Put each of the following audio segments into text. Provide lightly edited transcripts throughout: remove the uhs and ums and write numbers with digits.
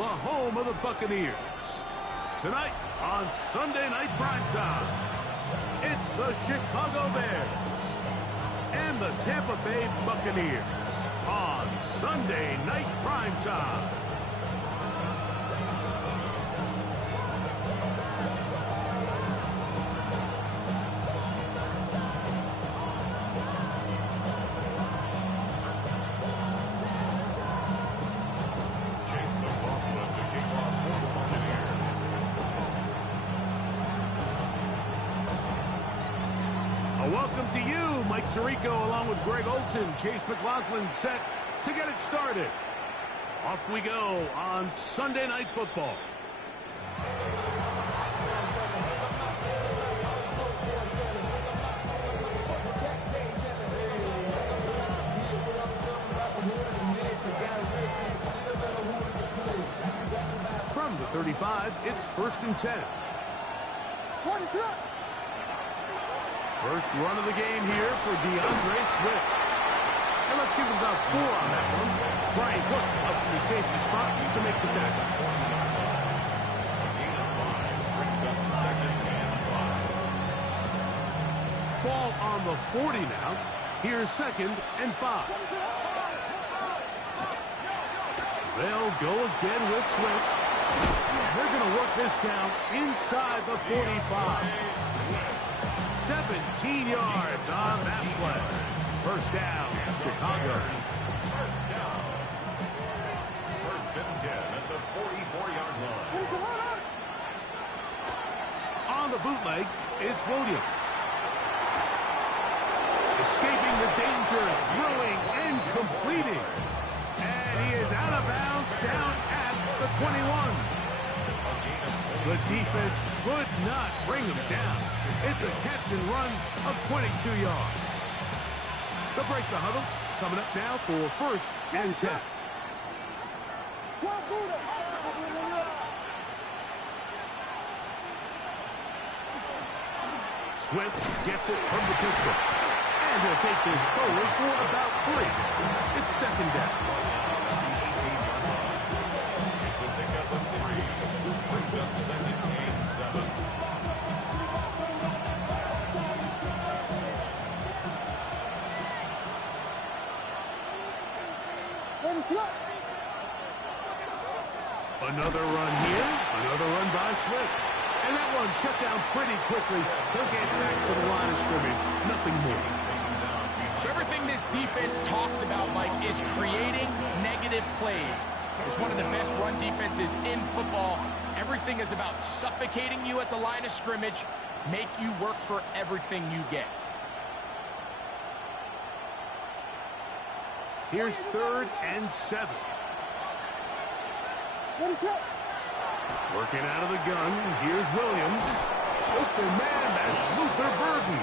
the home of the Buccaneers. Tonight on Sunday Night Primetime, it's the Chicago Bears and the Tampa Bay Buccaneers on Sunday Night Primetime. Welcome to you, Mike Tirico, along with Greg Olson. Chase McLaughlin set to get it started. Off we go on Sunday Night Football. From the 35, it's 1st and 10. First run of the game here for DeAndre Swift. And let's give him about 4 on that one. Brian Cook up in the safety spot to make the tackle. Gain of 5 brings up 2nd and 5. Ball on the 40 now. Here's 2nd and 5. They'll go again with Swift. They're going to work this down inside the 45. 17 yards on that play. First down, Chicago. First down. 1st and 10 at the 44-yard line. On the bootleg, it's Williams. Escaping the danger, throwing and completing. And he is out of bounds down at the 21. The defense could not bring him down. It's a catch and run of 22 yards. They'll break the huddle. Coming up now for 1st and 10. Swift gets it from the pistol. And he'll take this forward for about 3. It's 2nd down. It's a pickup of 3. Brings up 2nd and 7. Another run here. Another run by Swift. And that one shut down pretty quickly. He'll get back to the line of scrimmage. Nothing more. So everything this defense talks about, Mike, is creating negative plays. It's one of the best run defenses in football. Everything is about suffocating you at the line of scrimmage, make you work for everything you get. Here's 3rd and 7. Working out of the gun. Here's Williams. Open man, that's Luther Burden.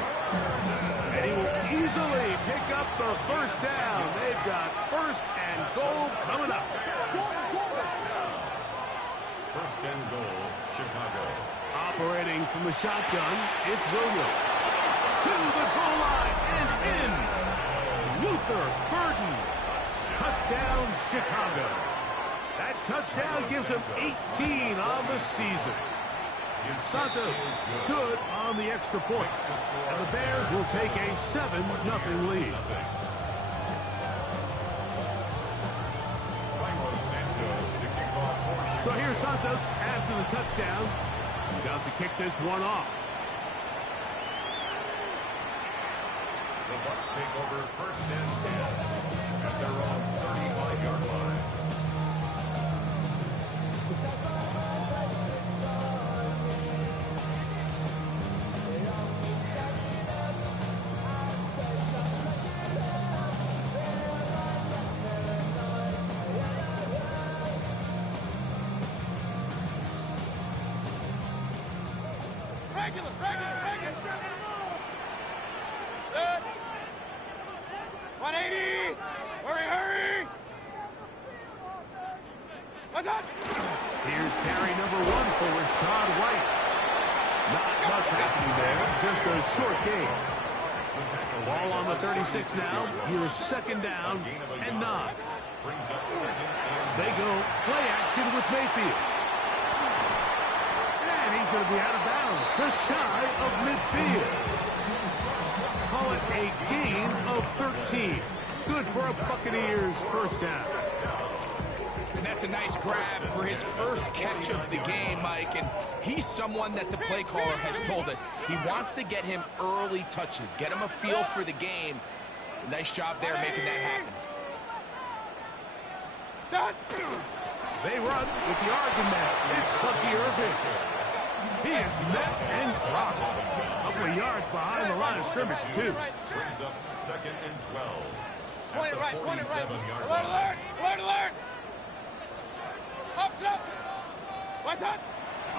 And he will easily pick up the 1st down. They've got 1st and goal coming up. 1st and goal, Chicago. Operating from the shotgun, it's Williams. To the goal line and in. Luther Burden. Touchdown, Chicago. That touchdown gives him 18 on the season. Santos good on the extra point. And the Bears will take a 7-0 lead. So here's Santos after the touchdown. He's out to kick this one off. The Bucs take over 1st and 10 at their own 35-yard line. Regular. Good. 180. Hurry. What's up? Here's carry number 1 for Rashad White. Not much happening there, just a short gain. Ball on the 36 now. Here's 2nd down and 9. They go play action with It's Mayfield. And he's going to be out of bounds, just shy of midfield. Call it a gain of 13. Good for a Buccaneers first down. And that's a nice grab for his first catch of the game, Mike. And he's someone that the play caller has told us he wants to get him early touches, get him a feel for the game. Nice job there making that happen. They run with the argument. It's Bucky Irving. He is met and dropped. A couple of yards behind the line of scrimmage, too. Brings up 2nd and 12. Point it right, point it right. 47-yard Alert, line. alert, alert, alert. Up, up. Right on.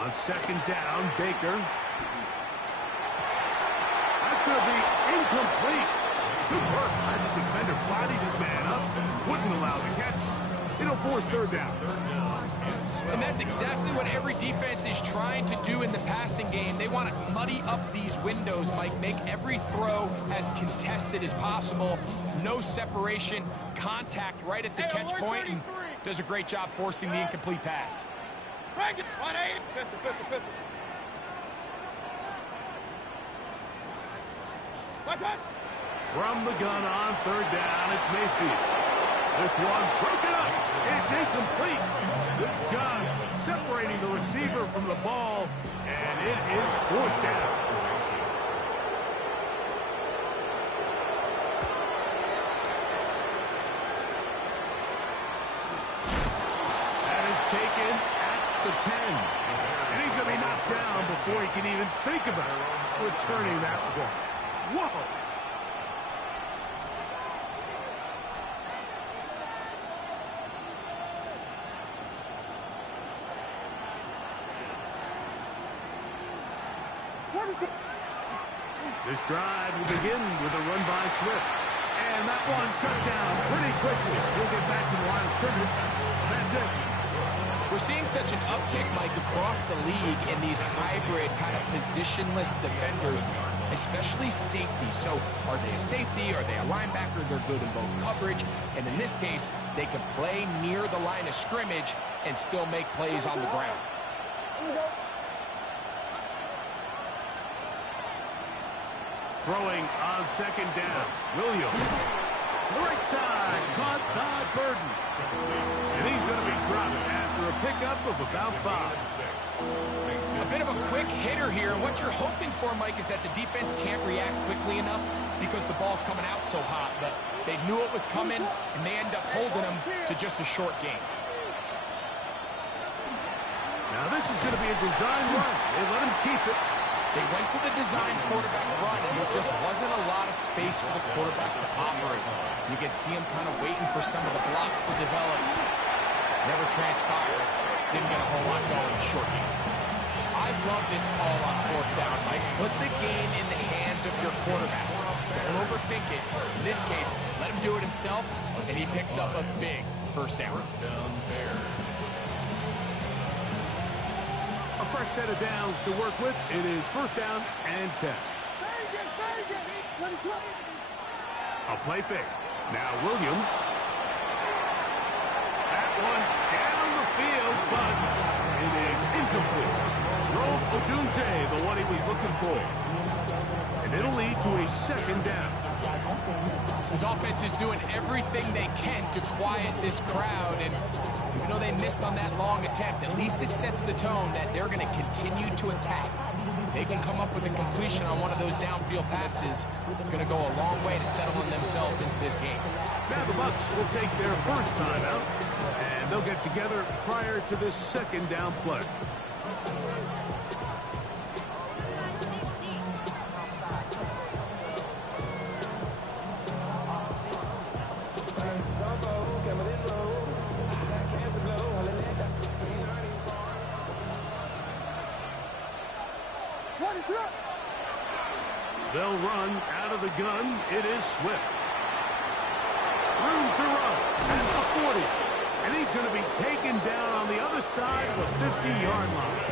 On 2nd down, Baker. That's going to be incomplete. Good work. The defender bodies his man up. Wouldn't allow the catch. It'll force 3rd down. And that's exactly what every defense is trying to do in the passing game. They want to muddy up these windows, Mike, make every throw as contested as possible. No separation, contact right at the catch point, and does a great job forcing the incomplete pass. Break it. 180. Pistol, pistol, pistol. What's that? From the gun on 3rd down, it's Mayfield. This one broken up. It's incomplete. Good job separating the receiver from the ball, and it is 4th down. That is taken at the 10. And he's going to be knocked down before he can even think about returning that ball. Whoa! This drive will begin with a run by Swift. And that one shut down pretty quickly. He'll get back to the line of scrimmage. That's it. We're seeing such an uptick, Mike, across the league in these hybrid kind of positionless defenders, especially safety. So are they a safety? Are they a linebacker? They're good in both coverage. And in this case, they can play near the line of scrimmage and still make plays on the ground. Throwing on 2nd down. Williams. Right side. Caught by Burden. And he's going to be dropped after a pickup of about 5. A bit of a quick hitter here. And what you're hoping for, Mike, is that the defense can't react quickly enough because the ball's coming out so hot. But they knew it was coming, and they end up holding them to just a short game. Now this is going to be a design run. They let him keep it. They went to the design quarterback run, and there just wasn't a lot of space for the quarterback to operate. You could see him kind of waiting for some of the blocks to develop. Never transpired. Didn't get a whole lot going in a short game. I love this call on 4th down, Mike. Put the game in the hands of your quarterback. Don't overthink it. In this case, let him do it himself, and he picks up a big first down. First down, Bears. A fresh set of downs to work with. It is 1st down and 10. A play fake. Now Williams. That one down the field, but it is incomplete. Rome Odunze, the one he was looking for. And it'll lead to a 2nd down. His offense is doing everything they can to quiet this crowd, and even though they missed on that long attempt, at least it sets the tone that they're going to continue to attack. They can come up with a completion on one of those downfield passes. It's going to go a long way to settling themselves into this game. Now the Bucs will take their first timeout, and they'll get together prior to this 2nd down play. They'll run out of the gun. It is Swift. Room to run at the 40. And he's going to be taken down on the other side of the 50-yard line.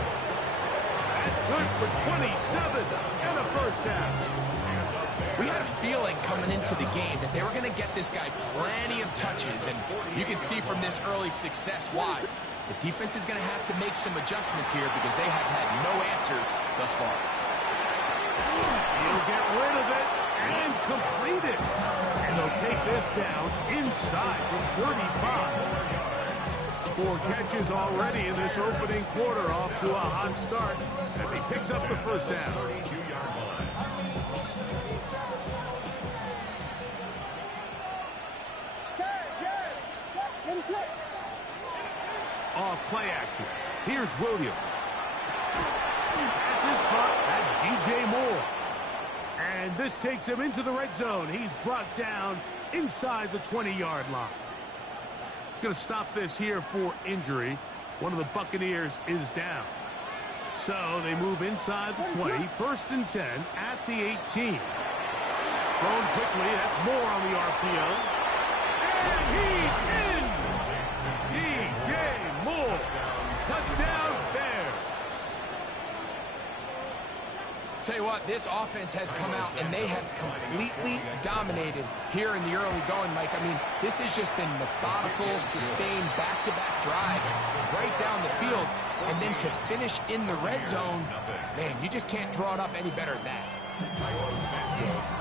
That's good for 27 and a first down. We had a feeling coming into the game that they were going to get this guy plenty of touches, and you can see from this early success why. The defense is going to have to make some adjustments here because they have had no answers thus far. He'll get rid of it and complete it. And they'll take this down inside the 35. 4 catches already in this opening quarter, off to a hot start as he picks up the first down. 32-yard line. Off play action. Here's Williams. Pass is caught. That's DJ Moore. And this takes him into the red zone. He's brought down inside the 20-yard line. Going to stop this here for injury. One of the Buccaneers is down. So they move inside the 20. 1st and 10 at the 18. Thrown quickly. That's Moore on the RPO. And he's in! DJ Moore. Touchdown Bears. Tell you what, this offense has come out and they have completely dominated here in the early going, Mike. I mean, this has just been methodical, sustained, back-to-back drives right down the field. And then to finish in the red zone, man, you just can't draw it up any better than that.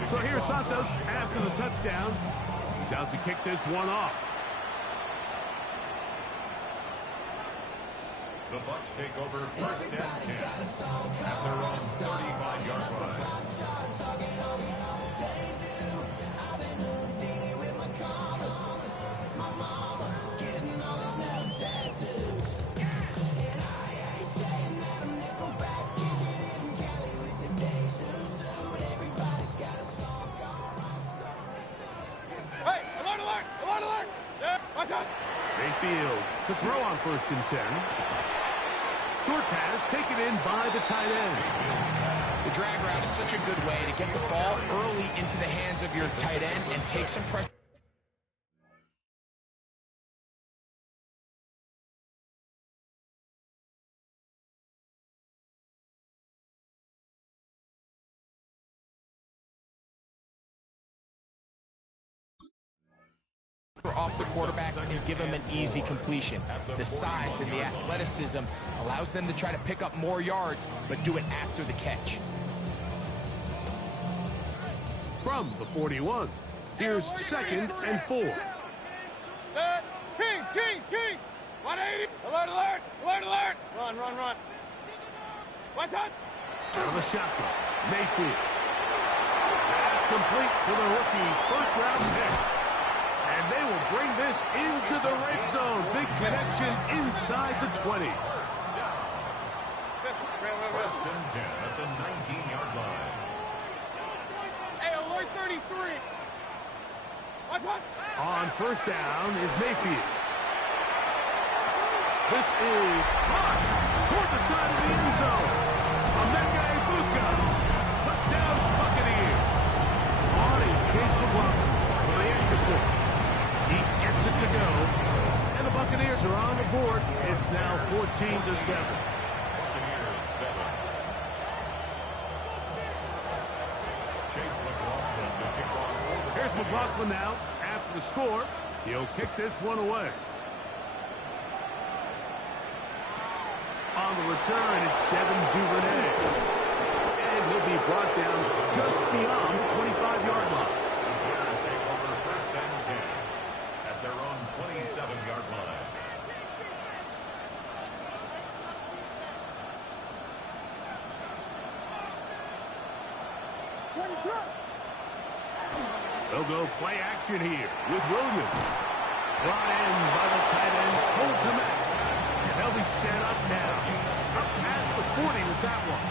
So here's Santos after the touchdown. He's out to kick this one off. The Bucs take over 1st and 10 at their own 35-yard line. Hey, alert, alert, alert, alert! Yeah, watch out! Mayfield to throw on 1st and 10. Short pass taken in by the tight end. The drag route is such a good way to get the ball early into the hands of your tight end and take some pressure off the quarterback and give him an easy completion. The size and the athleticism allows them to try to pick up more yards, but do it after the catch. From the 41, here's 2nd and 4. Kings, Kings, Kings! 180! Alert, alert, alert, alert! Run, run, run. Watch out! Out of the shotgun, Mayfield. That's complete to the rookie, 1st-round pick. And they will bring this into the red zone. Big connection inside the 20. 1st and 10 at the 19-yard line. Hey, alert 33! Watch out! On 1st down is Mayfield. This is hot toward the side of the end zone. Emeka Egbuka. Touchdown Buccaneers. On is Chase McLaughlin for the extra point. He gets it to go. And the Buccaneers are on the board. It's now 14-7. Buccaneers 7. Chase McLaughlin to kick off. Here's McLaughlin now after the score. He'll kick this one away. On the return, it's Devin Duvernay. And he'll be brought down just beyond the 25-yard line. The Bears take over 1st and 10 at their own 27-yard line. They'll go play action here with Williams. Brought in by the tight end, Cole Kmet. And they'll be set up now. Up past the 40 with that one.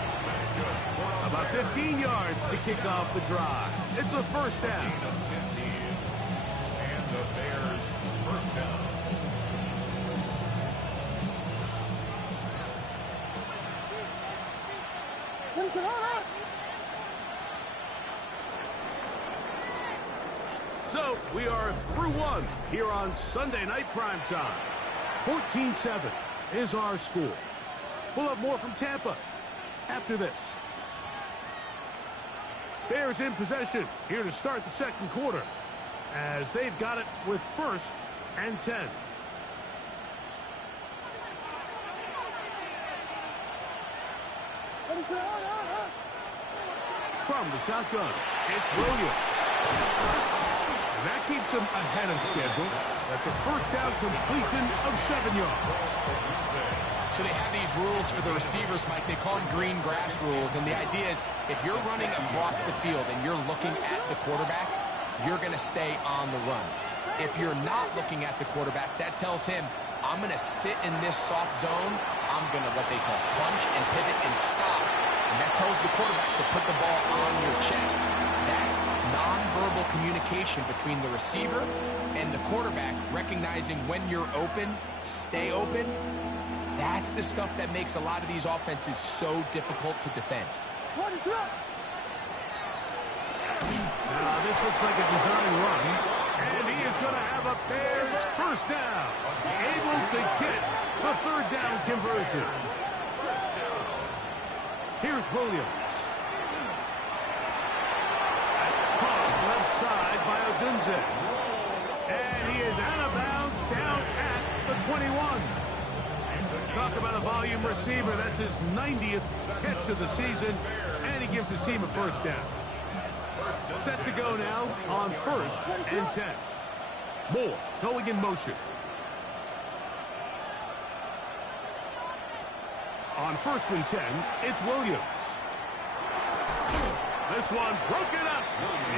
About 15 yards to kick off the drive. It's a 1st down. 15. And the Bears 1st down. So we are through one here on Sunday Night Primetime. 14-7 is our score. We'll have more from Tampa after this. Bears in possession here to start the 2nd quarter as they've got it with 1st and 10. From the shotgun, it's Williams. And that keeps him ahead of schedule. That's a first down completion of 7 yards. So they have these rules for the receivers, Mike. They call them green grass rules. And the idea is if you're running across the field and you're looking at the quarterback, you're going to stay on the run. If you're not looking at the quarterback, that tells him, I'm going to sit in this soft zone. I'm going to what they call punch and pivot and stop. And that tells the quarterback to put the ball on your chest. That nonverbal communication between the receiver and the quarterback, recognizing when you're open, stay open, that's the stuff that makes a lot of these offenses so difficult to defend. This looks like a design run, and he is going to have a Bears first down. Able to get the third down conversion. Here's Williams. That's caught left side by Odunze. And he is out of bounds down at the 21. Talk about a volume receiver. That's his 90th catch of the season, and he gives his team a first down. Set to go now on 1st and 10. Moore going in motion. On 1st and 10, it's Williams. This one broken up.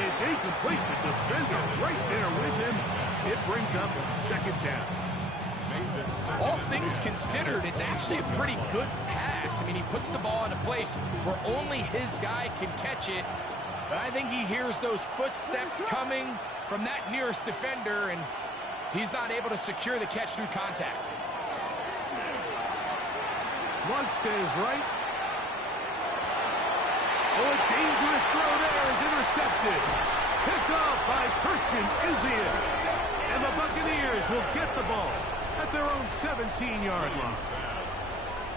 It's incomplete. The defender right there with him. It brings up 2nd down. All things considered, it's actually a pretty good pass. I mean, he puts the ball in a place where only his guy can catch it. But I think he hears those footsteps coming from that nearest defender, and he's not able to secure the catch through contact. Flush to his right. Oh, a dangerous throw there is intercepted. Picked off by Christian Izzian. And the Buccaneers will get the ball at their own 17-yard line.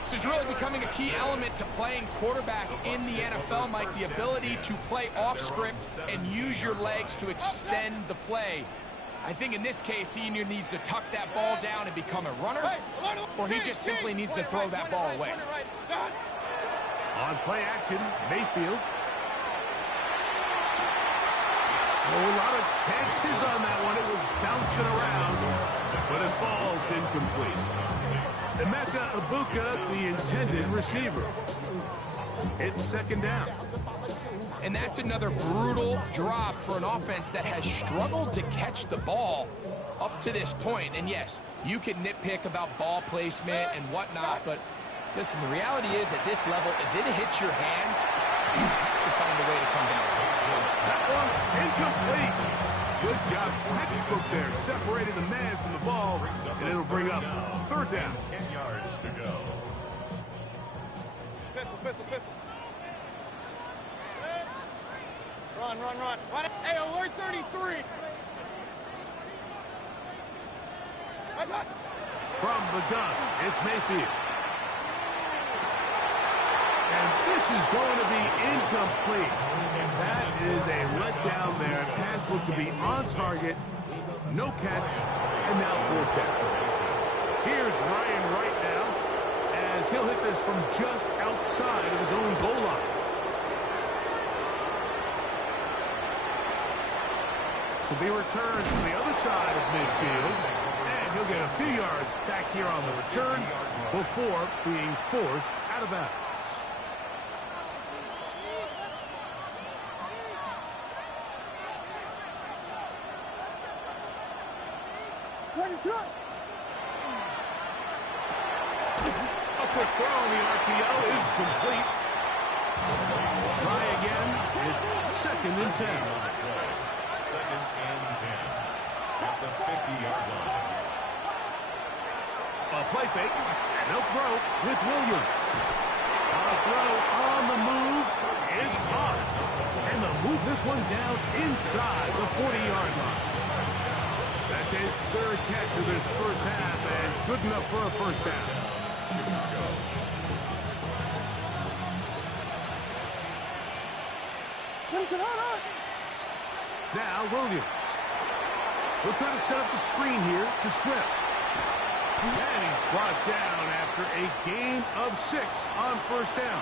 This is really becoming a key element to playing quarterback in the NFL, Mike, the ability to play off script and use your legs to extend the play. I think in this case, he either needs to tuck that ball down and become a runner, or he just simply needs to throw that ball away. On play action, Mayfield. Oh, a lot of chances on that one. It was bouncing around, but it falls incomplete. Emeka Ibuka, the intended receiver. It's 2nd down. And that's another brutal drop for an offense that has struggled to catch the ball up to this point. And yes, you can nitpick about ball placement and whatnot, but listen, the reality is at this level, if it hits your hands, you have to find a way to come down. That one incomplete. Good job, textbook there, separating the man from the ball, and it'll bring up 3rd down. 10 yards to go. Pistol. Run. Hey, alert 33. From the gun, it's Mayfield. And this is going to be incomplete. That is a letdown there. Pass looked to be on target. No catch. And now 4th down. Here's Ryan right now as he'll hit this from just outside of his own goal line. So be returned from the other side of midfield. And he'll get a few yards back here on the return before being forced out of bounds. A quick throw on the RPO is complete. Try again. It's 2nd and 10. 2nd and 10. At the 50-yard line. A play fake, and they'll throw with Williams. A throw on the move is caught. And they'll move this one down inside the 40-yard line. That's his 3rd catch of this first half, and good enough for a first down. Chicago. Now Williams. We'll try to set up the screen here to Swift. And he's brought down after a gain of 6 on 1st down.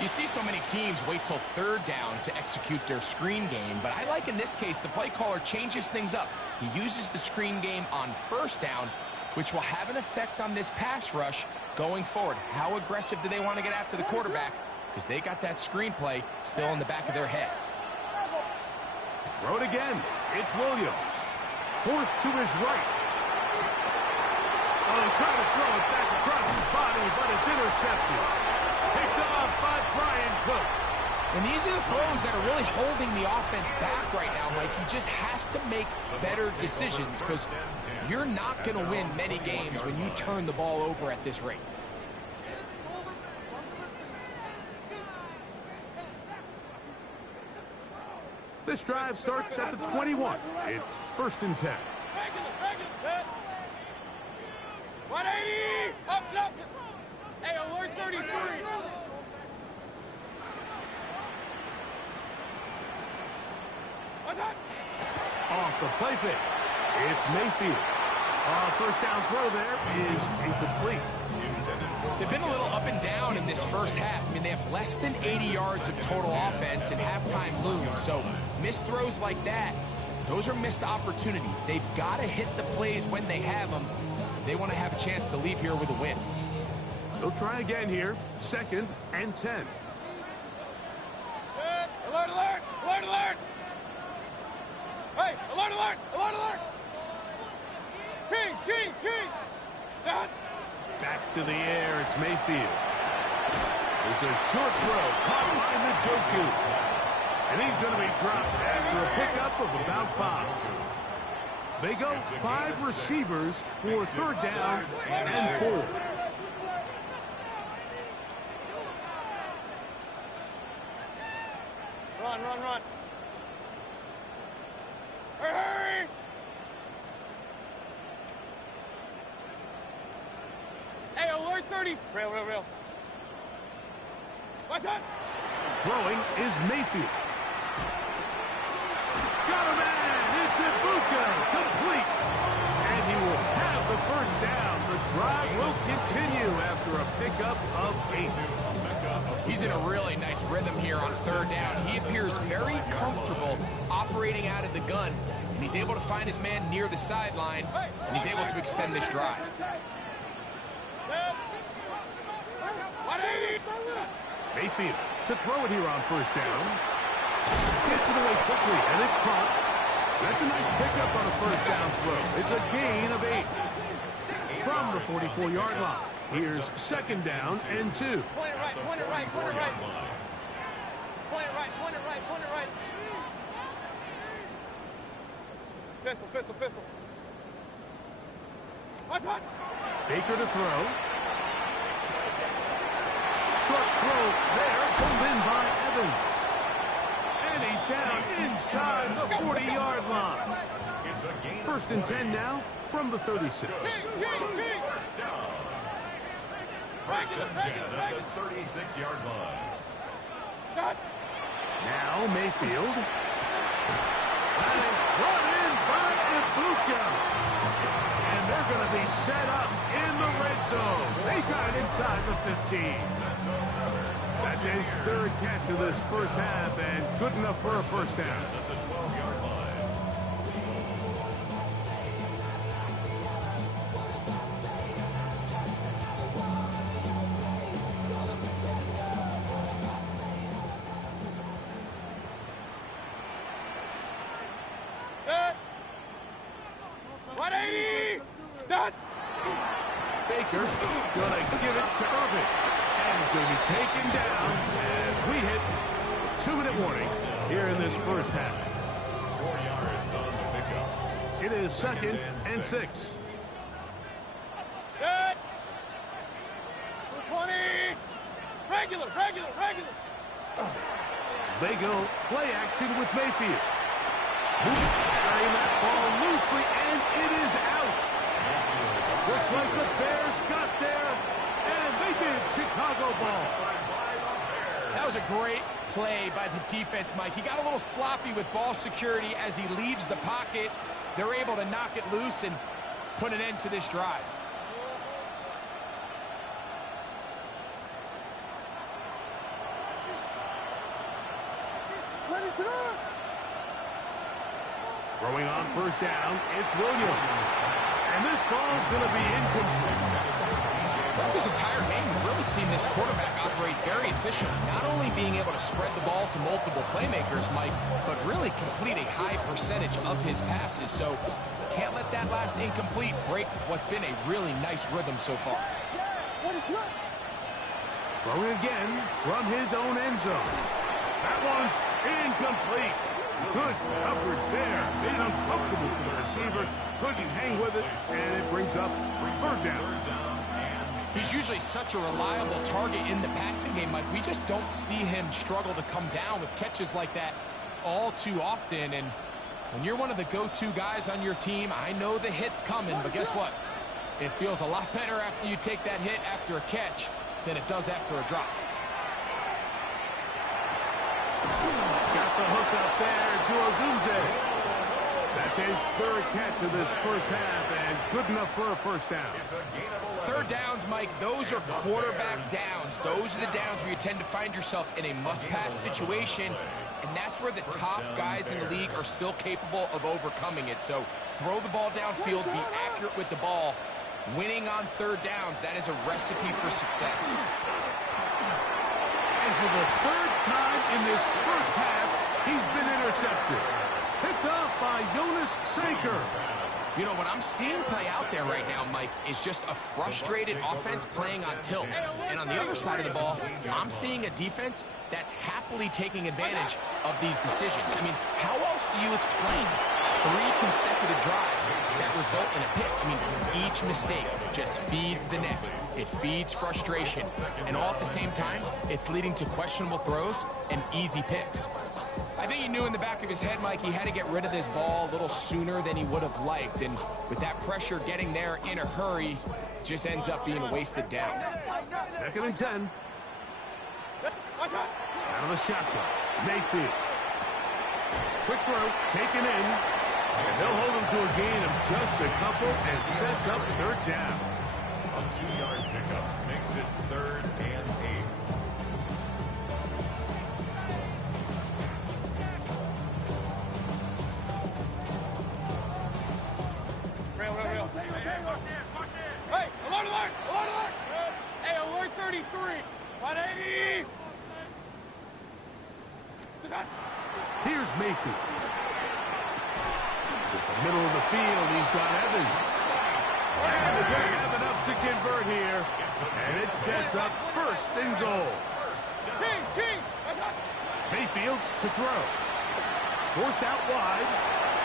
You see so many teams wait till third down to execute their screen game, but I like in this case the play caller changes things up. He uses the screen game on first down, which will have an effect on this pass rush going forward. How aggressive do they want to get after the quarterback? Because they got that screenplay still in the back of their head. Throw it again. It's Williams. Forced to his right. Oh, he tried to throw it back across his body, but it's intercepted. Picked off by Brian Cook. And these are the throws that are really holding the offense back right now, Mike. He just has to make better decisions because you're not going to win many games when you turn the ball over at this rate. This drive starts at the 21. It's 1st and 10. 180! Up, up! Hey, alert 33! What's up? Off the play fake. It's Mayfield. First down throw there is incomplete. They've been a little up and down in this first half. I mean, they have less than 80 yards of total offense and halftime looms. So missed throws like that, those are missed opportunities. They've got to hit the plays when they have them. They want to have a chance to leave here with a win. They'll try again here. 2nd and 10. Alert, alert! Alert, alert! Hey, alert, alert! Alert, alert! Kings, Kings, Kings! Done! Back to the air. It's Mayfield. There's a short throw caught by Njoku. And he's going to be dropped after a pickup of about 5. They go 5 receivers for 3rd down and 4. Run, run, run. Hurry, hurry! Hey, alert 30. Real. What's up? Throwing is Mayfield. Got a man. It's Ibuka. Complete. And he will have the 1st down. The drive will continue after a pickup of 8. He's in a really nice rhythm here on 3rd down. He appears very comfortable operating out of the gun, and he's able to find his man near the sideline, and he's able to extend this drive. 180! Mayfield to throw it here on 1st down. Gets it away quickly, and it's caught. That's a nice pickup on a 1st down throw. It's a gain of 8. From the 44-yard line. Here's 2nd down and 2. Point it right, point it right, point it right. Point it right, point it right, point it right. Pistol, pistol, pistol. What's up? Baker to throw. Short throw there, pulled in by Evans. And he's down inside the 40-yard line. 1st and 10 now from the 36. First down. 1st and 10 at the 36-yard line. Now Mayfield. And it's brought in by Ibuka. And they're going to be set up in the red zone. They got it inside the 15. That's his 3rd catch of this first half and good enough for a 1st down. At the 12-yard line. Baker gonna give it to Irvin. And he's gonna be taken down as we hit 2-minute warning here in this first half. 4 yards on the pickup. It is 2nd and 6. Good. 20. Regular. They go play action with Mayfield. Carrying that ball loosely, and it is out. Looks like the Bears got there, and they did. Chicago ball. That was a great play by the defense, Mike. He got a little sloppy with ball security as he leaves the pocket. They're able to knock it loose and put an end to this drive. Throwing on first down, it's Williams. And this ball's going to be incomplete. Throughout this entire game, we've really seen this quarterback operate very efficiently, not only being able to spread the ball to multiple playmakers, Mike, but really complete a high percentage of his passes. So can't let that last incomplete break what's been a really nice rhythm so far. Throwing again from his own end zone. That one's incomplete. Good coverage there. Made it uncomfortable for the receiver. Couldn't hang with it, and it brings up third down. He's usually such a reliable target in the passing game, Mike. We just don't see him struggle to come down with catches like that all too often. And when you're one of the go-to guys on your team, I know the hit's coming, but guess what? It feels a lot better after you take that hit after a catch than it does after a drop. Got the hook up there to Ogunze. That's his third catch of this first half, and good enough for a first down. Third downs, Mike, those are quarterback downs. Those are the downs where you tend to find yourself in a must-pass situation, and that's where the top guys in the league are still capable of overcoming it. So throw the ball downfield, be accurate with the ball. Winning on third downs, that is a recipe for success. And for the third time in this first half, he's been intercepted. Picked off by Jonas Sanker. You know, what I'm seeing play out there right now, Mike, is just a frustrated offense playing on tilt. And on the other side of the ball, I'm seeing a defense that's happily taking advantage of these decisions. I mean, how else do you explain 3 consecutive drives that result in a pick? I mean, each mistake just feeds the next. It feeds frustration. And all at the same time, it's leading to questionable throws and easy picks. I think he knew in the back of his head, Mike, he had to get rid of this ball a little sooner than he would have liked. And with that pressure getting there in a hurry, just ends up being a wasted down. 2nd and 10. Out of the shotgun. Mayfield. Quick throw, taken in. And they'll hold him to a gain of just a couple and sets up third down. A 2-yard pickup makes it 3rd and 8. Real. Hey, alert! Hey, alert 33. 180. Here's Mayfield. With the middle of the field, he's got Evans. And they don't have enough to convert here. And it sets up 1st and goal. Kings. Mayfield to throw. Forced out wide.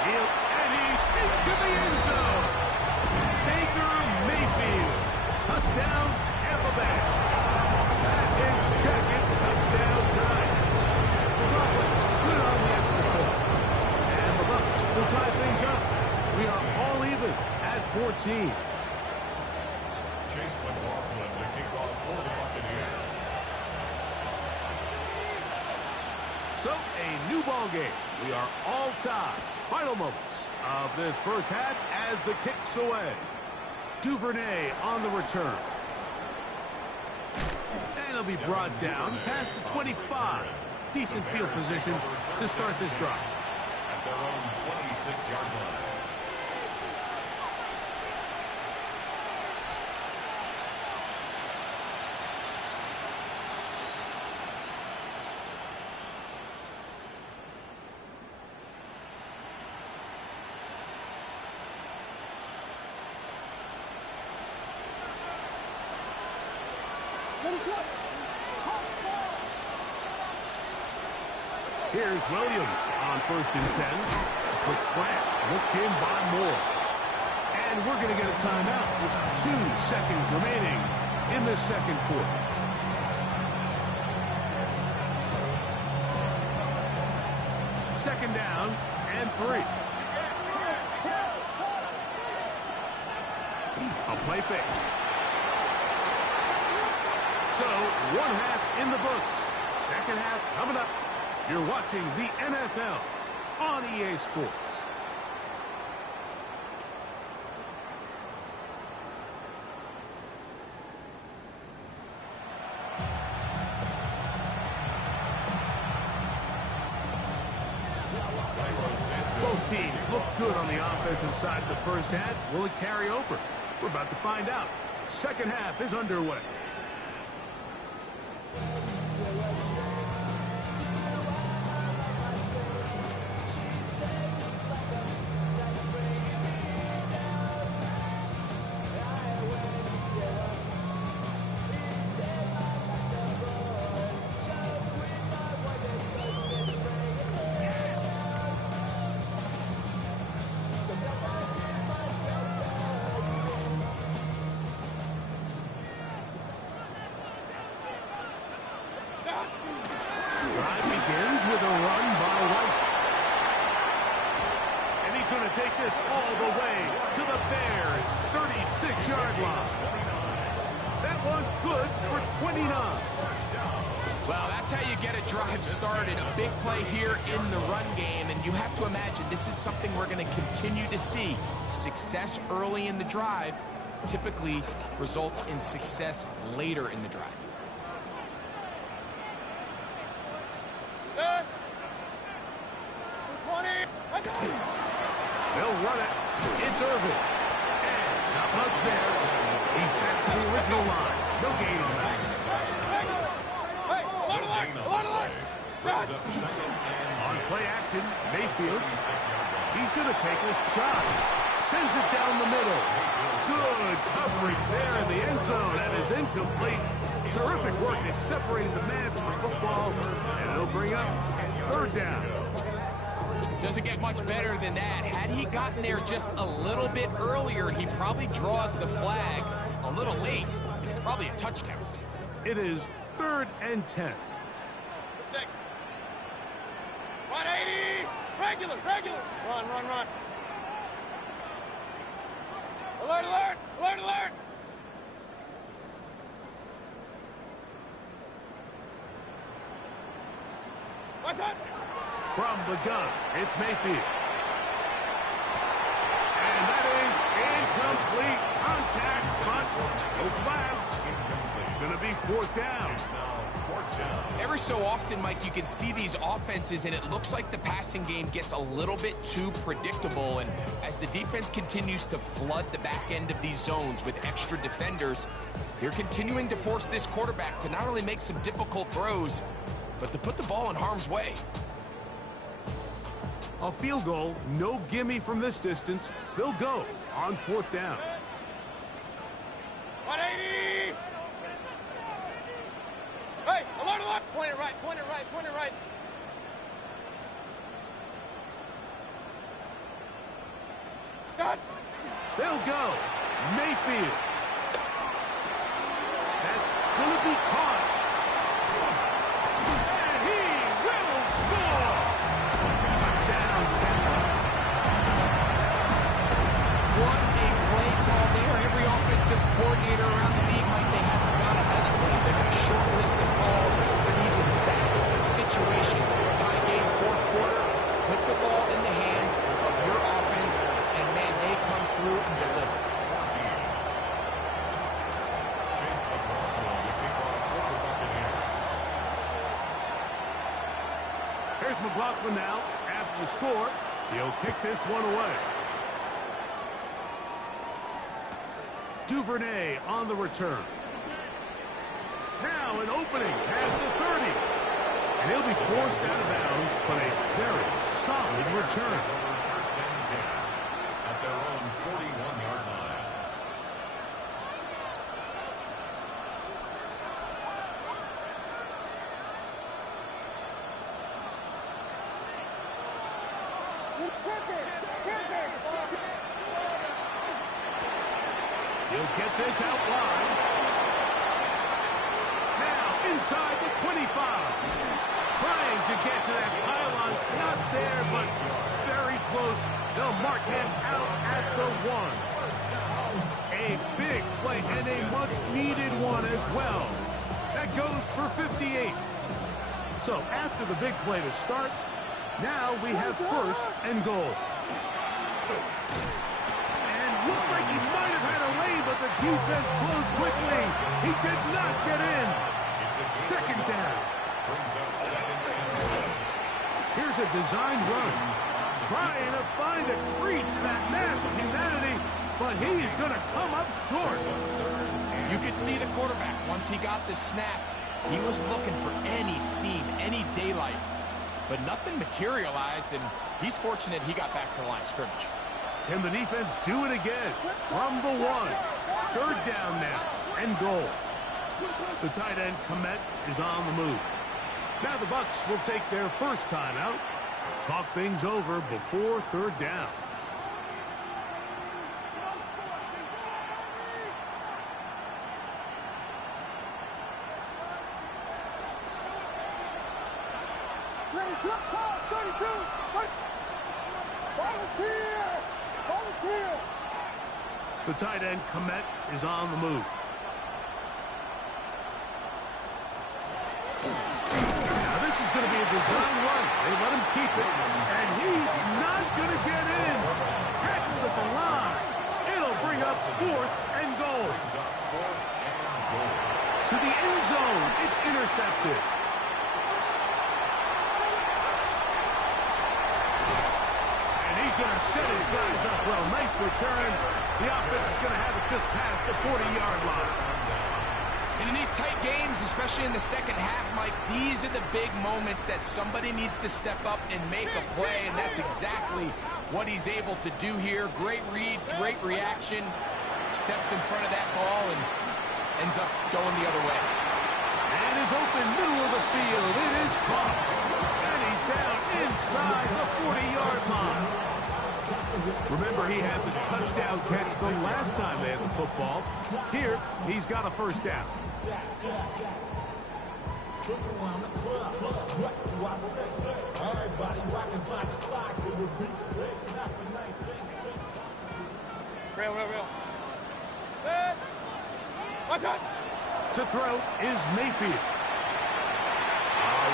And he's into the end zone. Baker Mayfield. Touchdown, Tampa Bay. His 2nd touchdown tonight. Good on the extra point. And the Bucs will tie things up. We are all even at 14. Chase McLaughlin to kick off for the Buccaneers. So, a new ball game. We are all tied. Final moments of this first half as the kick's away. Duvernay on the return. And he'll be brought down past the 25. Decent field position to start this drive. At their own 26-yard line. Here's Williams on 1st and 10. Quick slant, looked in by Moore. And we're going to get a timeout with 2 seconds remaining in the second quarter. Second down and 3. A play fake. So, 1 half in the books. Second half coming up. You're watching the NFL on EA Sports. teams look good on the offensive side of the first half. Will it carry over? We're about to find out. Second half is underway. Drive begins with a run by White. And he's going to take this all the way to the Bears' 36-yard line. That one good for 29. Well, that's how you get a drive started. A big play here in the run game, and you have to imagine this is something we're going to continue to see. Success early in the drive typically results in success later in the drive. They'll run it. It's Irvin. And not much there. He's back to the original line. No gain on that. On play action, Mayfield. He's going to take a shot. Sends it down the middle. Good coverage there in the end zone. That is incomplete. Terrific work at separating the man from the football. And it'll bring up third down. Doesn't get much better than that. Had he gotten there just a little bit earlier, he probably draws the flag a little late, and it's probably a touchdown. It is 3rd and 10. 180! Regular! Run! Alert! What's that? From the gun, it's Mayfield. And that is incomplete contact, but no flags. It's going to be 4th down. Every so often, Mike, you can see these offenses, and it looks like the passing game gets a little bit too predictable. And as the defense continues to flood the back end of these zones with extra defenders, they're continuing to force this quarterback to not only make some difficult throws, but to put the ball in harm's way. A field goal, no gimme from this distance. They'll go on 4th down. 180! Hey, alert! Point it right. Scott! They'll go. Mayfield. That's going to be caught. And he will score. Touchdown, Tampa. What a play call there. Every offensive coordinator around the league, Mike, they haven't got ahead of the plays. They've got a short list of calls for these exact situations. Tie game, 4th quarter. Put the ball in the hands of your offense, and, man, they come through and deliver. Here's McLaughlin now. After the score, he'll kick this one away. Duvernay on the return. Now an opening past the 30. And he'll be forced out of bounds, but a very solid return. First and 10 at their own 41-yard line. He'll get this out wide. Now inside the 25. Trying to get to that pylon. Not there, but very close. They'll mark him out at the 1. A big play and a much-needed one as well. That goes for 58. So after the big play to start, now we have 1st and goal. And looked like he might have had a lane, but the defense closed quickly. He did not get in. 2nd down. Here's a designed run. trying to find a crease in that mass of humanity, but he's going to come up short. You could see the quarterback, once he got the snap, he was looking for any seam, any daylight, but nothing materialized, and he's fortunate he got back to the line of scrimmage. Can the defense do it again? From the 1. 3rd down now, and goal. The tight end, Komet, is on the move. Now the Bucs will take their first timeout. Talk things over before 3rd down. The tight end, Komet, is on the move. Now this is going to be a design run. They let him keep it, and he's not going to get in. Tackled at the line. It'll bring up 4th and goal. To the end zone. It's intercepted. He's going to set his guys up well. Nice return. The offense is going to have it just past the 40-yard line. And in these tight games, especially in the second half, Mike, these are the big moments that somebody needs to step up and make a play, and that's exactly what he's able to do here. Great read, great reaction. Steps in front of that ball and ends up going the other way. And is open middle of the field. It is caught. And he's down inside the 40-yard line. Remember, he had the touchdown catch the last time they had the football. Here, he's got a first down. Real. Watch out! To throw is Mayfield.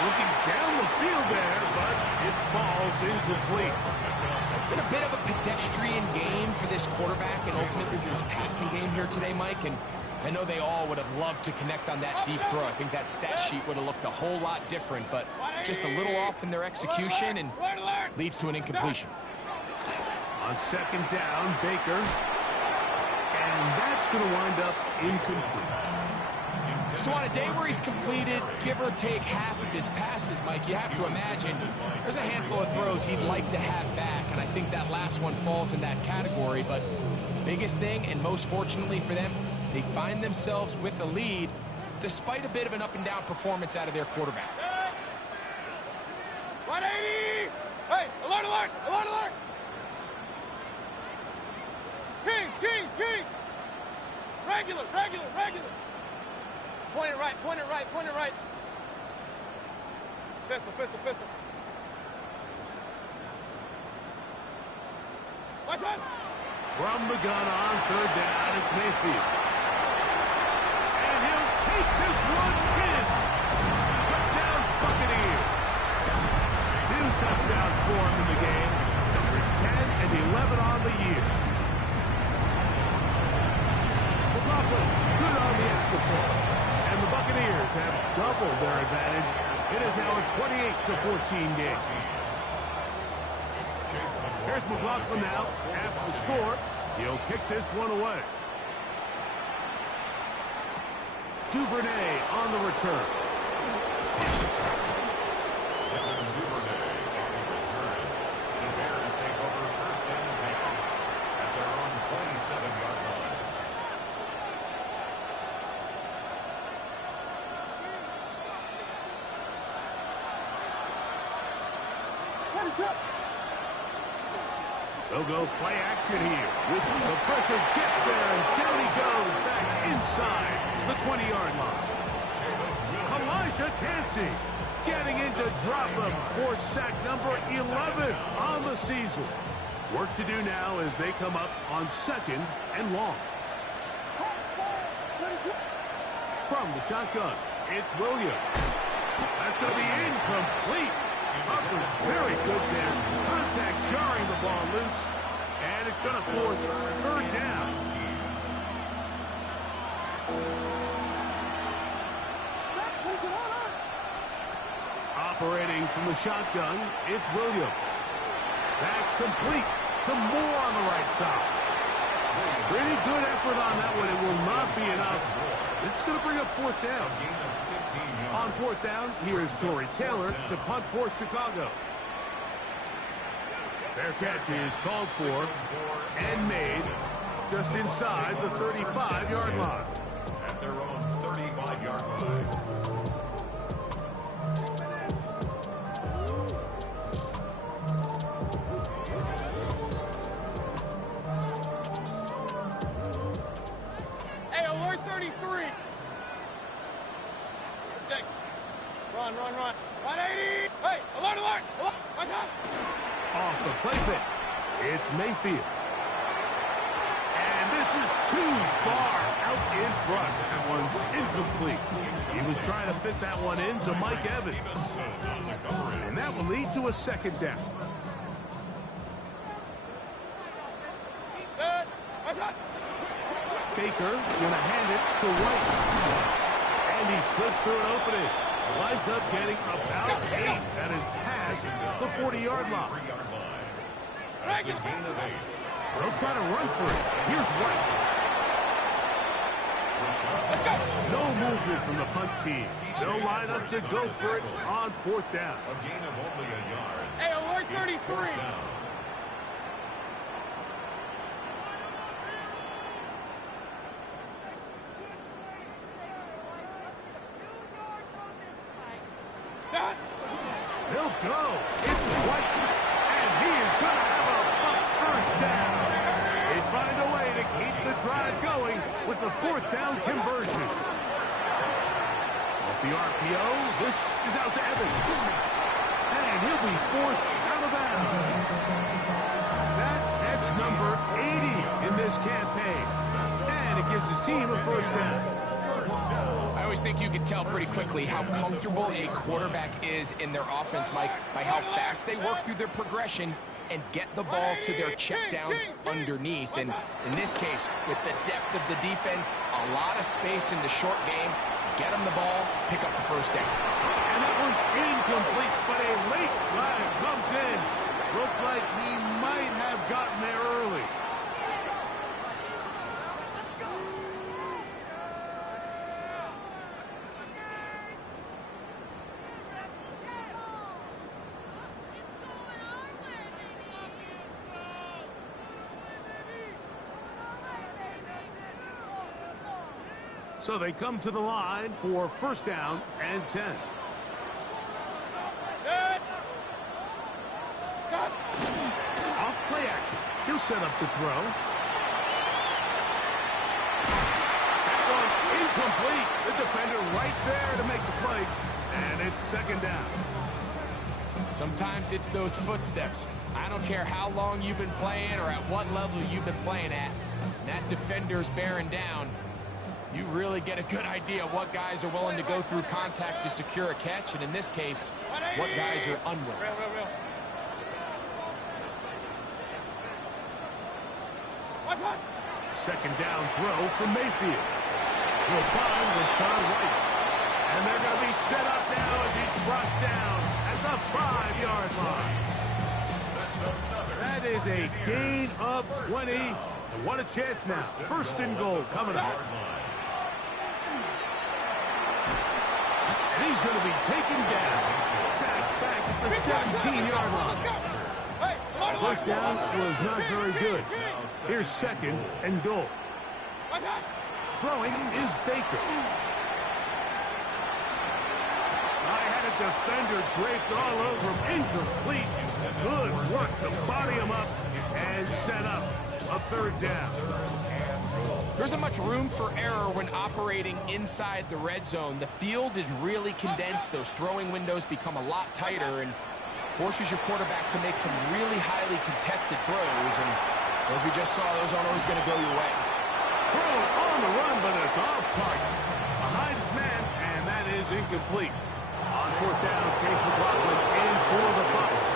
Looking down the field there, but it falls incomplete. It's been a bit of a pedestrian game for this quarterback and ultimately this passing game here today, Mike. And I know they all would have loved to connect on that deep throw. I think that stat sheet would have looked a whole lot different, but just a little off in their execution and leads to an incompletion. On 2nd down, Baker. And that's going to wind up incomplete. So on a day where he's completed, give or take half of his passes, Mike, you have to imagine there's a handful of throws he'd like to have back, and I think that last one falls in that category. But biggest thing, and most fortunately for them, they find themselves with a lead despite a bit of an up-and-down performance out of their quarterback. 180! Hey, alert, alert, alert, alert! Kings! Regular! Point it right. Pistol. Watch out! From the gun on 3rd down, it's Mayfield. And he'll take this one in. Touchdown Buccaneers. 2 touchdowns for him in the game. Numbers 10 and 11 on the year. McLaughlin, good on the extra point. And the Buccaneers have doubled their advantage. It is now a 28-14 game. Here's McLaughlin now. After the score, he'll kick this one away. Duvernay on the return. The Bears take over 1st and 10 at their own 27-yard line. They'll go play action here. With the pressure gets there, and down he goes back inside the 20-yard line. Elijah Tansey getting in to drop him for sack number 11 on the season. Work to do now as they come up on 2nd and long. From the shotgun, it's Williams. That's going to be incomplete. Buckler very good there. Contact jarring the ball loose. And it's going to force 3rd down. Operating from the shotgun, it's Williams. That's complete. Some more on the right side. Pretty good effort on that one. It will not be enough. It's going to bring up fourth down. On fourth down, here's Torrey Taylor to punt for Chicago. Fair catch is called for and made just inside the 35-yard line. At their own 35-yard line. Hey, alert 33. Six. Run. 180. Hey, alert. Watch out. Off the play fit. It's Mayfield. And this is too far out in front. That one's incomplete. He was trying to fit that one into Mike Evans. And that will lead to a second down. Good. Watch out. Baker going to hand it to White. And he slips through an opening. Winds up getting about 8. That is past the 40-yard line. That's a gain of 8. They'll try to run for it. Here's White. No movement from the punt team. They'll line up to go for it on fourth down. A gain of only a yard. Hey, alert It's 33. fourth down. He'll go. It's White. And he is going to have a Bucs first down. They find a way to keep the drive going with the fourth down conversion. Off the RPO, this is out to Evans. And he'll be forced out of bounds. That's number 80 in this campaign. And it gives his team a first down. I always think you can tell pretty quickly how comfortable a quarterback is in their offense, Mike, by how fast they work through their progression and get the ball to their check down underneath. And in this case, with the depth of the defense, a lot of space in the short game, get them the ball, pick up the first down. And that one's incomplete, but a late flag comes in. Looked like he might have gotten there early. So they come to the line for first down and 10. Good. Off play action. He'll set up to throw. That one incomplete. The defender right there to make the play. And it's second down. Sometimes it's those footsteps. I don't care how long you've been playing or at what level you've been playing at. That defender's bearing down. You really get a good idea of what guys are willing to go through contact to secure a catch, and in this case, what guys are unwilling. Real. What? Second down throw from Mayfield. He'll find Rashawn White. And they're going to be set up now as he's brought down at the 5-yard line. That is a gain of 20. And what a chance now. First and goal coming up. And he's going to be taken down. Sacked back at the 17-yard line. First down was not very good. Here's second and goal. Throwing is Baker. I had a defender draped all over him. Incomplete. Good work to body him up and set up a third down. There isn't much room for error when operating inside the red zone. The field is really condensed. Those throwing windows become a lot tighter and forces your quarterback to make some really highly contested throws. And as we just saw, those aren't always going to go your way. Throw on the run, but it's off target. Behind his man, and that is incomplete. On fourth down, Chase McLaughlin in for the Bucs.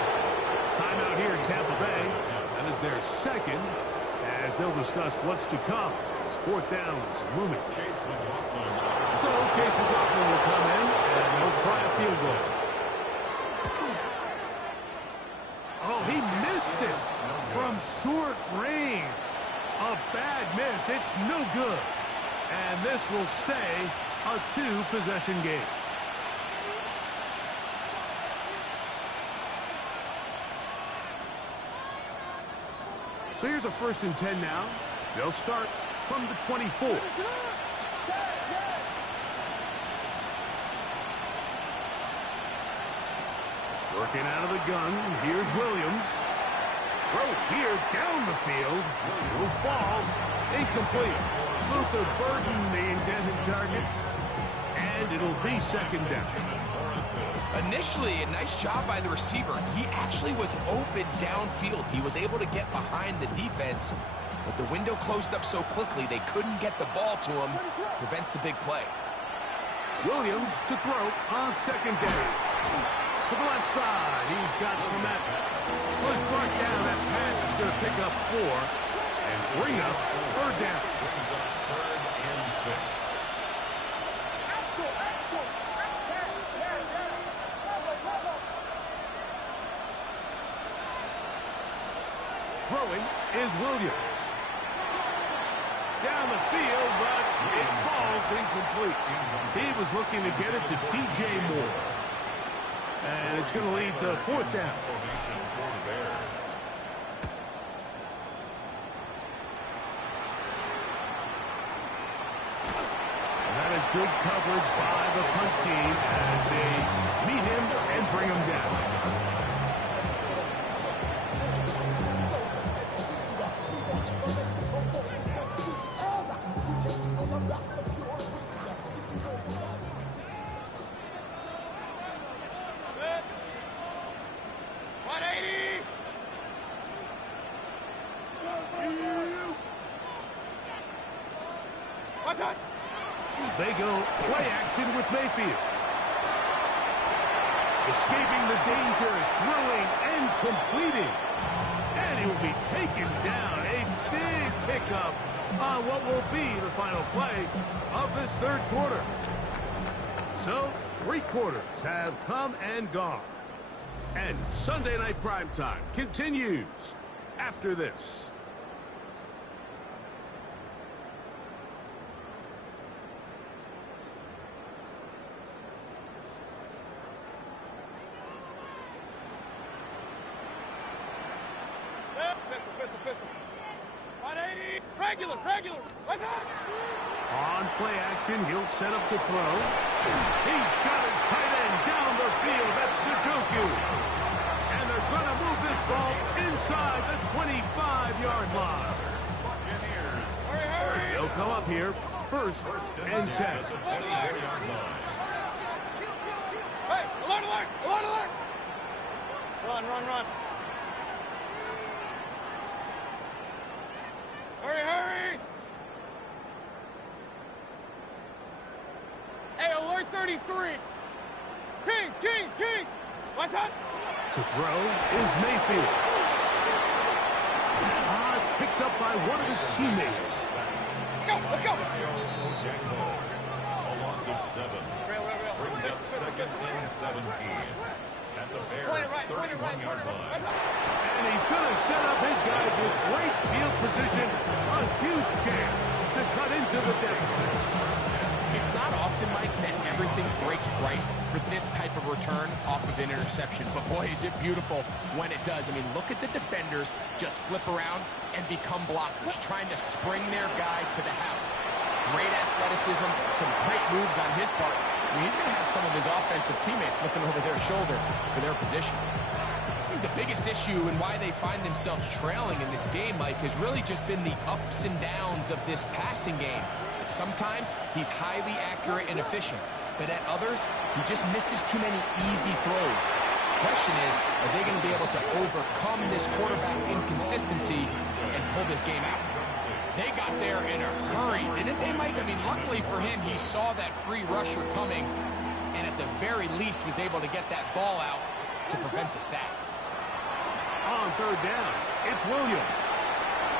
Timeout here in Tampa Bay. That is their second, as they'll discuss what's to come. It's fourth down is looming. So Chase McLaughlin will come in, and he'll try a field goal. Oh, he missed will stay a two-possession game. So here's a 1st and 10 now. They'll start from the 24. Working out of the gun. Here's Williams. Throw here down the field. Will fall. Incomplete. Luther Burden, the intended target. And it'll be 2nd down. Initially, a nice job by the receiver. He actually was open downfield. He was able to get behind the defense, but the window closed up so quickly they couldn't get the ball to him. Prevents the big play. Williams to throw on 2nd down. To the left side, he's got Clement. Was brought down. That pass is going to pick up 4 and bring up 3rd down. Brings up 3rd and 6. Throwing is Williams. Down the field, but it falls incomplete. He was looking to get it to DJ Moore. And it's going to lead to 4th down. Formation for the Bears. And that is good coverage by the punt team as they meet him and bring him down. They go play action with Mayfield. Escaping the danger, throwing and completing. And he will be taken down. A big pickup on what will be the final play of this 3rd quarter. So, 3 quarters have come and gone. And Sunday Night Primetime continues after this. Pistol. 180. Regular. What's up? On play action, he'll set up to throw. He's got his tight end down the field. That's Njoku. And they're going to move this ball inside the 25-yard line. Hurry. They'll come up here. 1st and 10. Hey, alert. Run. Hurry. Hey, alert 33. Kings. What's up? To throw is Mayfield. It's picked up by one of his teammates. Let's go. A loss of 7. Brings up 2nd and 17. At the Bears' 31-yard line. And he's going to set up his guys with great field position. A huge chance to cut into the deficit. It's not often, Mike, that everything breaks right for this type of return off of an interception. But, boy, is it beautiful when it does. I mean, look at the defenders just flip around and become blockers, trying to spring their guy to the house. Great athleticism, some great moves on his part. I mean, he's going to have some of his offensive teammates looking over their shoulder for their position. I think the biggest issue and why they find themselves trailing in this game, Mike, has really just been the ups and downs of this passing game. Sometimes he's highly accurate and efficient, but at others, he just misses too many easy throws. The question is, are they going to be able to overcome this quarterback inconsistency and pull this game out? They got there in a hurry, didn't they, Mike? I mean, luckily for him, he saw that free rusher coming, and at the very least was able to get that ball out to prevent the sack. On 3rd down, it's Williams.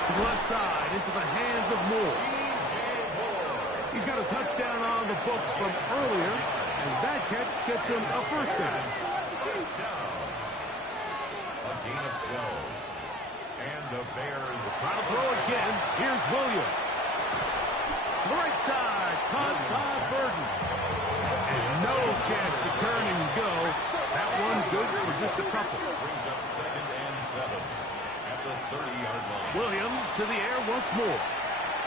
To the left side, into the hands of Moore. He's got a touchdown on the books from earlier, and that catch gets him a 1st down. A gain of 12. And the Bears try to throw again. Here's Williams. Right side, caught by Burden. And no chance to turn and go. That one good for just a couple. Brings up 2nd and 7 at the 30-yard line. Williams to the air once more.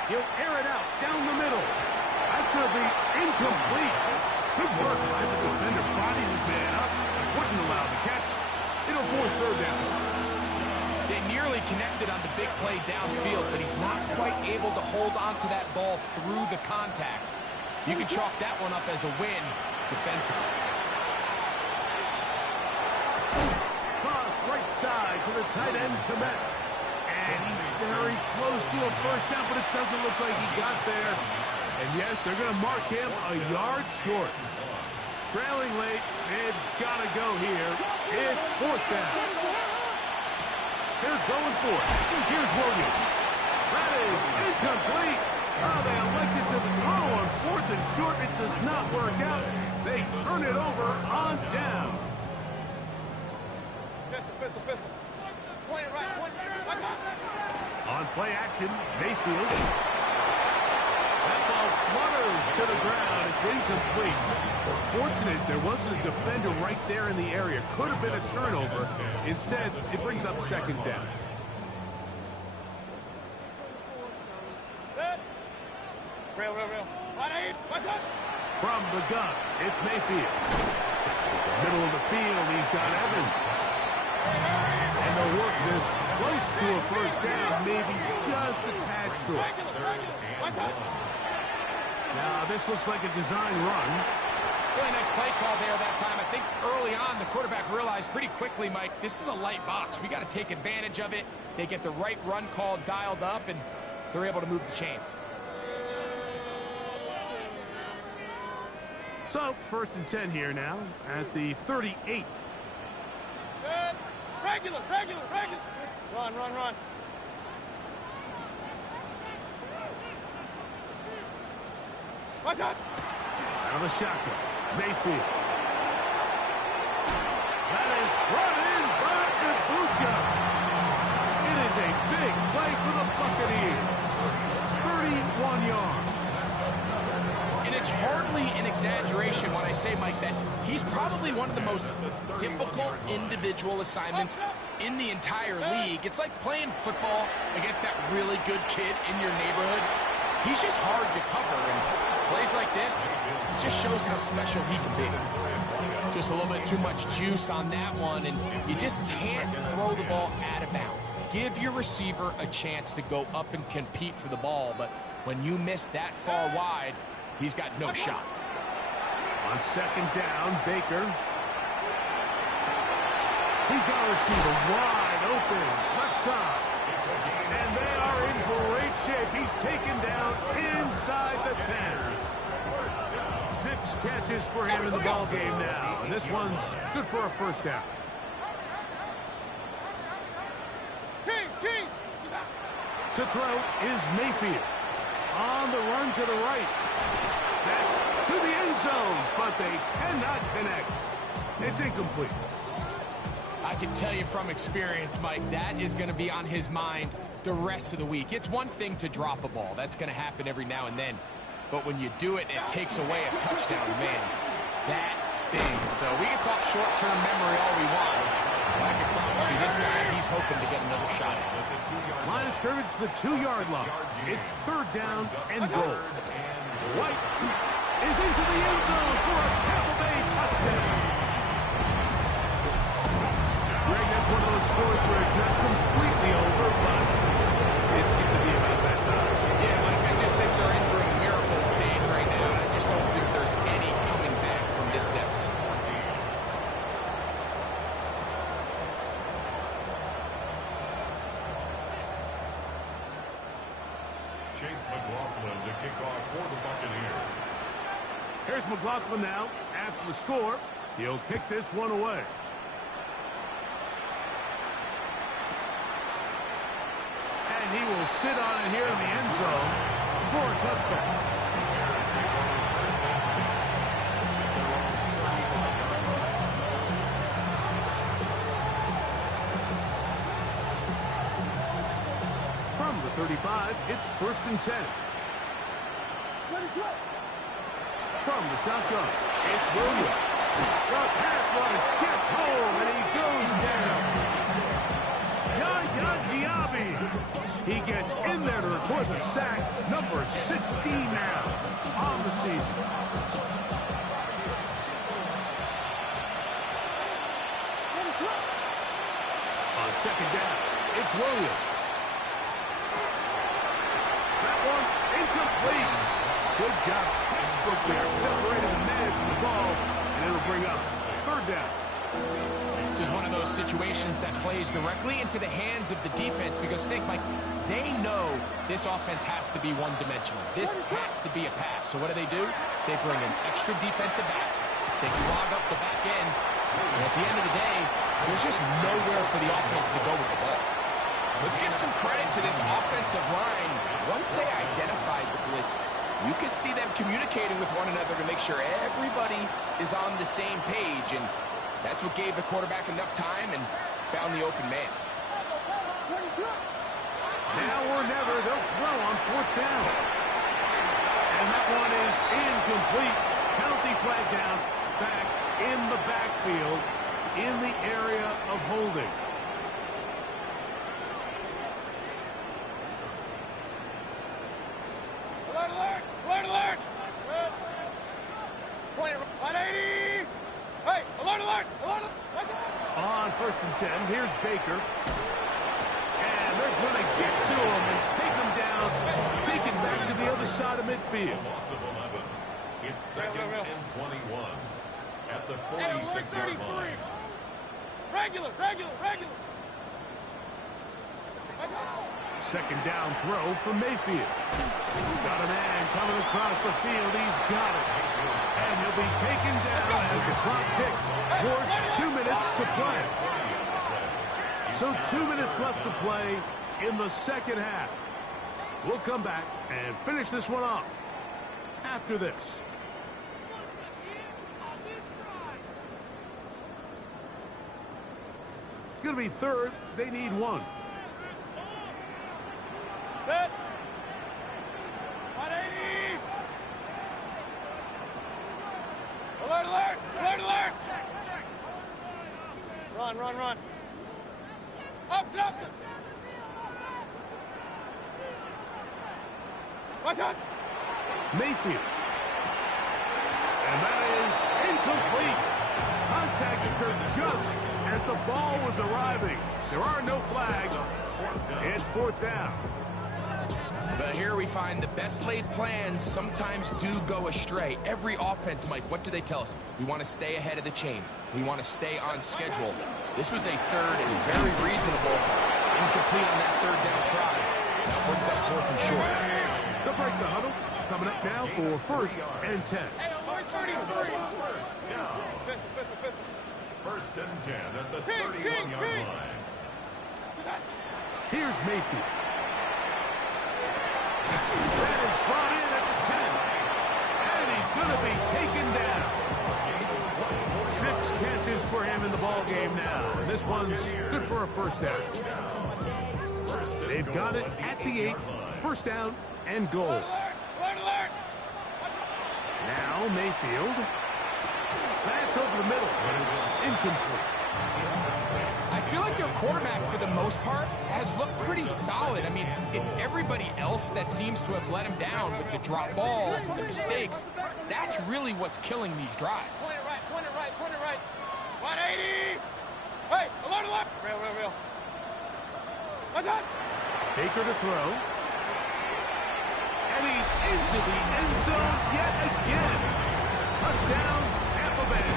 He'll air it out down the middle. That's going to be incomplete. Good work by the defender. Bodied his man up. Wouldn't allow the catch. It'll force third down. They nearly connected on the big play downfield, but he's not quite able to hold on to that ball through the contact. You can chalk that one up as a win defensively. Cross right side to the tight end, Komet. And he's very close to a first down, but it doesn't look like he got there. And yes, they're going to mark him a yard short. Trailing late, they've got to go here. It's fourth down. They're going for it. Here's Williams. That is incomplete. Oh, they elected to throw on 4th and short. It does not work out. They turn it over on down. Pistol. Point it right. On play action, Mayfield. That ball flutters to the ground. It's incomplete. Fortunate there wasn't a defender right there in the area. Could have been a turnover. Instead, it brings up 2nd down. Real. 1-8. What's up? From the gun, it's Mayfield. Middle of the field, he's got Evans. And they'll work this close to a first down, maybe just a tad short. Now, this looks like a design run. Really nice play call there that time. I think early on the quarterback realized pretty quickly, Mike, this is a light box. We got to take advantage of it. They get the right run call dialed up, and they're able to move the chains. So, 1st and 10 here now at the 38. Regular. Run. What's up? Out of the shotgun, Mayfield. That is brought in by Ibuka. It is a big play for the Buccaneers. 31 yards. And it's hardly an exaggeration when I say, Mike, that he's probably one of the most difficult individual assignments in the entire league. It's like playing football against that really good kid in your neighborhood. He's just hard to cover, and plays like this just shows how special he can be. Just a little bit too much juice on that one, and you just can't throw the ball out of bounds. Give your receiver a chance to go up and compete for the ball, but when you miss that far wide, he's got no shot. On 2nd down, Baker. He's got a receiver wide open, left side. And they are in great shape. He's taken down inside the 10. 6 catches for him in the ball game now. And this one's good for a first down. Kings. To throw is Mayfield. On the run to the right. That's to the end zone, but they cannot connect. It's incomplete. I can tell you from experience, Mike, that is going to be on his mind the rest of the week. It's one thing to drop a ball. That's going to happen every now and then. But when you do it and it takes away a touchdown, man, that stings. So we can talk short-term memory all we want. But I can promise you, this guy, he's hoping to get another shot. Line of scrimmage, the 2-yard line. It's 3rd down and goal. White is into the end zone for a Tampa Bay touchdown. Greg, that's one of those scores where it's not completely over, but it's going to be about that time. Yeah, Mike, I just think they're entering a miracle stage right now. I just don't think there's any coming back from this deficit. Chase McLaughlin to kick off for the Buccaneers. Here's McLaughlin now. After the score, he'll kick this one away. And he will sit on it here in the end zone for a touchback. From the 35, it's 1st and 10. From the shotgun, it's Williams. The pass rush gets home, and he goes down. Yaya Diaby. He gets in there to record the sack, number 16 now on the season. On second down, it's Williams. That one incomplete. Good job. They're separating the man from the ball, and it'll bring up third down. This is one of those situations that plays directly into the hands of the defense because think, Mike, they know this offense has to be one-dimensional. This has to be a pass. So what do? They bring in extra defensive backs. They clog up the back end. And at the end of the day, there's just nowhere for the offense to go with the ball. Let's give some credit to this offensive line. Once they identified the blitz, you could see them communicating with one another to make sure everybody is on the same page. And that's what gave the quarterback enough time and found the open man. Now or never, they'll throw on fourth down. And that one is incomplete. Penalty flag down, back in the backfield, in the area of holding. Alert, alert! Alert, alert! 180! Hey, alert, alert! Alert, alert! On first and 10, here's Baker. And they're going to get to him and take him down, take it back to the other side of midfield. Loss of 11. It's second and 21 at the 46-yard line. Regular! Second down throw for Mayfield. Got a man coming across the field. He's got it. And he'll be taken down as the clock ticks towards 2 minutes to play. So 2 minutes left to play in the second half. We'll come back and finish this one off after this. It's going to be third. They need one. Set. 180! Alert, alert! Alert, alert! Run. Up. Watch out! Mayfield. And that is incomplete. Contact occurred just as the ball was arriving. There are no flags. It's fourth down. But here we find the best laid plans sometimes do go astray. Every offense, Mike, what do they tell us? We want to stay ahead of the chains. We want to stay on schedule. This was a third and very reasonable incomplete on that third down try. Now brings up fourth and short. They'll break the huddle. Coming up now for first and 10. Hey, alert, 30. First and 10 at the 31-yard line. Here's Mayfield. That is brought in at the 10. And he's going to be taken down. 6 catches for him in the ball game now. And this one's good for a first down. They've got it at the 8. First down and goal. Alert! Now Mayfield. That's over the middle, but it's incomplete. I feel like their quarterback, for the most part, has looked pretty solid. I mean, it's everybody else that seems to have let him down with the drop balls and the mistakes. That's really what's killing these drives. Point it right. 180! Hey, alert! Real. Watch out! Baker to throw. And he's into the end zone yet again. Touchdown, Tampa Bay.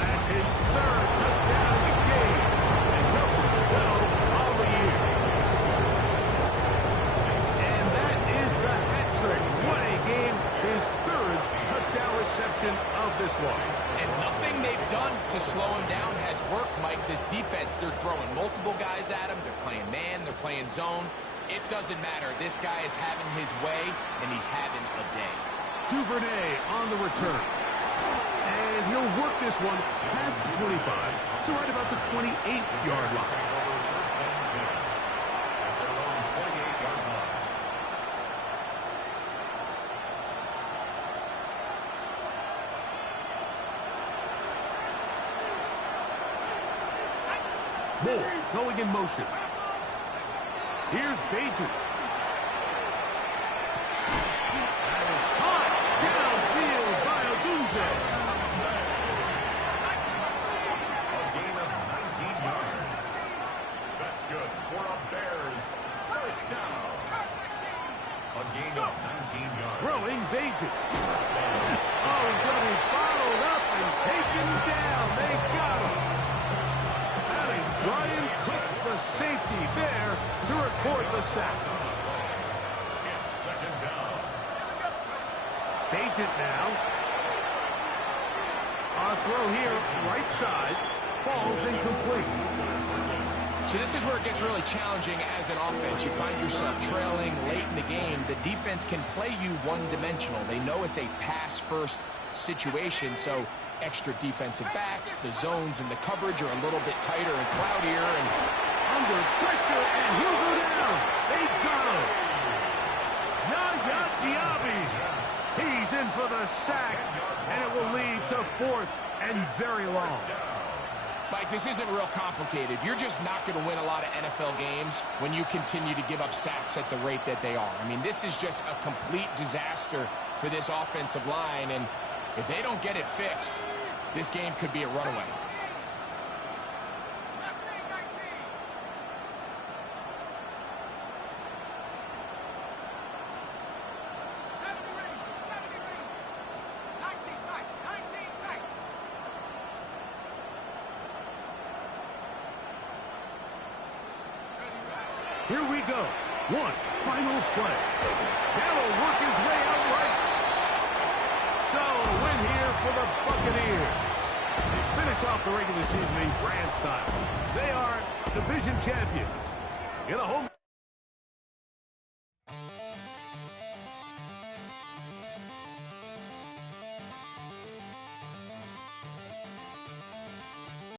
That's his third touchdown of the game. And number 12 on the year. And that is the hat trick. What a game. His third touchdown reception of this one. And nothing they've done to slow him down has worked, Mike. This defense, they're throwing multiple guys at him. They're playing man. They're playing zone. It doesn't matter. This guy is having his way, and he's having a day. Duvernay on the return. And he'll work this one past the 25 to right about the 28-yard line. Moore going in motion. Here's Bajan. That is caught downfield by Ogunze. A gain of 19 yards. That's good for a Bears first down. A gain of 19 yards. Throwing Bajan. Oh, he's going to be followed up and taken down. They got him. That is Brian Cook, the safety, there to record the sack. It's second down. Bajan now. Our throw here, right side, falls incomplete. So this is where it gets really challenging as an offense. You find yourself trailing late in the game. The defense can play you one-dimensional. They know it's a pass-first situation, so extra defensive backs, the zones and the coverage are a little bit tighter and cloudier. And under pressure, and he'll go down. They got him. Yaya Diaby. He's in for the sack, and it will lead to 4th and very long. Mike, this isn't real complicated. You're just not going to win a lot of NFL games when you continue to give up sacks at the rate that they are. I mean, this is just a complete disaster for this offensive line, and if they don't get it fixed, this game could be a runaway. Here we go. One final play. That'll work his way out right. So a win here for the Buccaneers. They finish off the regular season in grand style. They are division champions. In a home